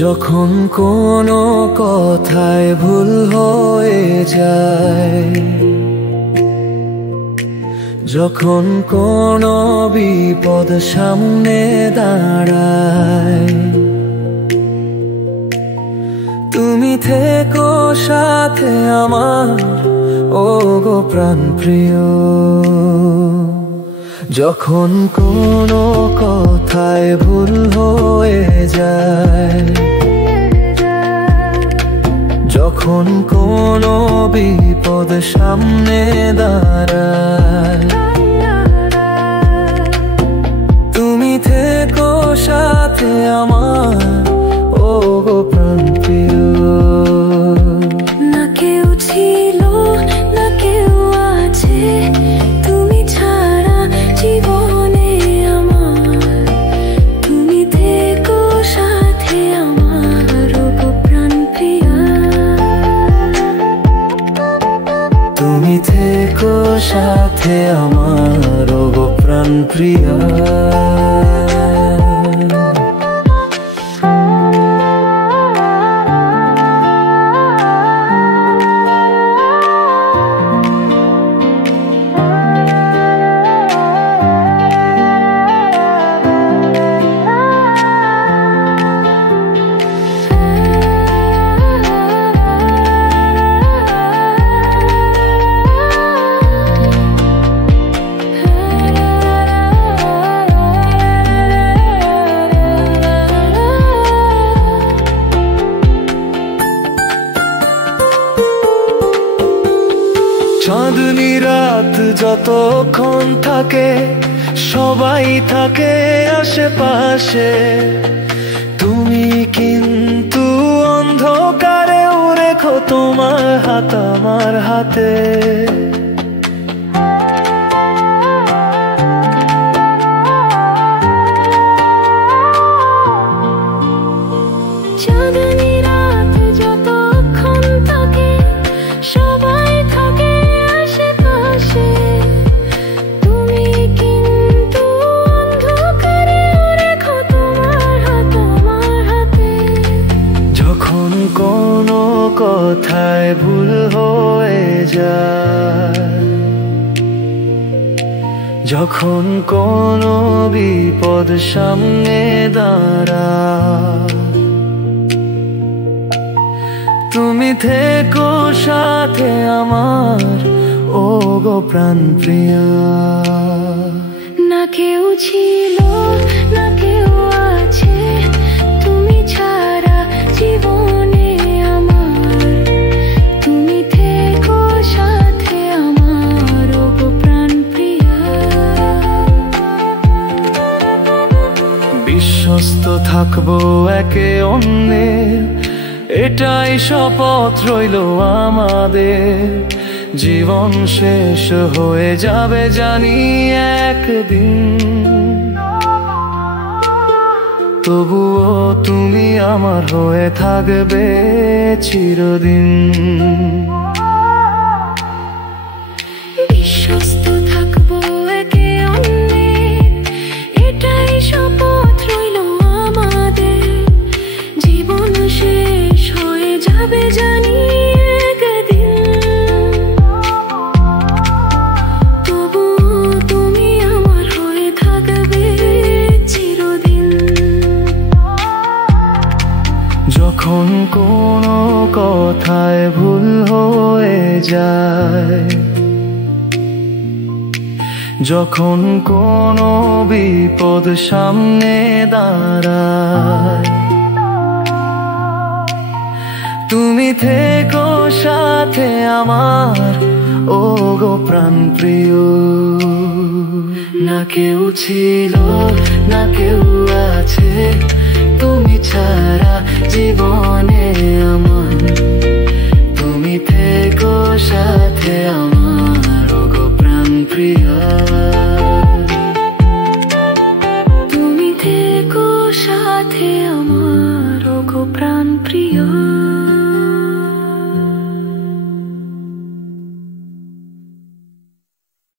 যখন কোনো কথায় ভুল হয়ে যায়, যখন কোনো বিপদ সামনে দাঁড়ায়, তুমি থেকো সাথে আমার, ও গো প্রাণপ্রিয়। যখন কোনো কথায় ভুল হয়ে যায়, যখন কোনো বিপদ সামনে দাঁড়ায়, তুমি থেকো সাথে আমার, ও গো প্রাণপ্রিয়। না কেউ ছিল না কেউ আছে, তুমি ছাড়া জীবনে আমার, তুমি থেকো সাথে আমার, ও গো প্রাণপ্রিয়া। তুমি থেকো সাথে আমার, ও গো প্রাণপ্রিয়া। চাঁদনি রাত যতক্ষণ থাকে, সবাই থাকে আশেপাশে, তুমি কিন্তু অন্ধকারেও রেখো তোমার হাত আমার হাতে। চাঁদনি রাত যতক্ষণ থাকে, সবাই থাকে আশেপাশে, তুমি কিন্তু অন্ধকারেও রেখো তোমার হাত আমার হাতে। যখন কোনো কথায় ভুল হয়ে যায়, যখন কোনো বিপদ সামনে দাঁড়ায়, তুমি থেকো সাথে আমার, ও গো প্রাণপ্রিয়া। না কেউ ছিল না কেউ আছে, তুমি ছাড়া জীবনে আমার, তুমি থেকো সাথে আমার, ও গো প্রাণপ্রিয়া। বিশ্বস্ত থাকবো একে অন্যের, এটাই শপথ রইল আমাদের। জীবন শেষ হয়ে যাবে জানি একদিন, তবুও তুমি আমার হয়ে থাকবে চিরদিন। বিশ্বস্ত থাকবো একে অন্যের, এটাই শপথ রইল আমাদের। জীবন শেষ হয়ে যাবে জানি একদিন, তবুও তুমি আমার হয়ে থাকবে চিরদিন। যখন কোনো কথায় ভুল হয়ে যায়, যখন কোনো বিপদ সামনে দাঁড়ায়, তুমি থেকো সাথে আমার, ও গো প্রাণপ্রিয়। না কেউ ছিল না কেউ আছে, তুমি ছাড়া জীবনে আমার, তুমি থেকো সাথে আমার, ও গো প্রাণপ্রিয়া। তুমি থেকো সাথে আমার। ওগো প্রাণ প্রিয়।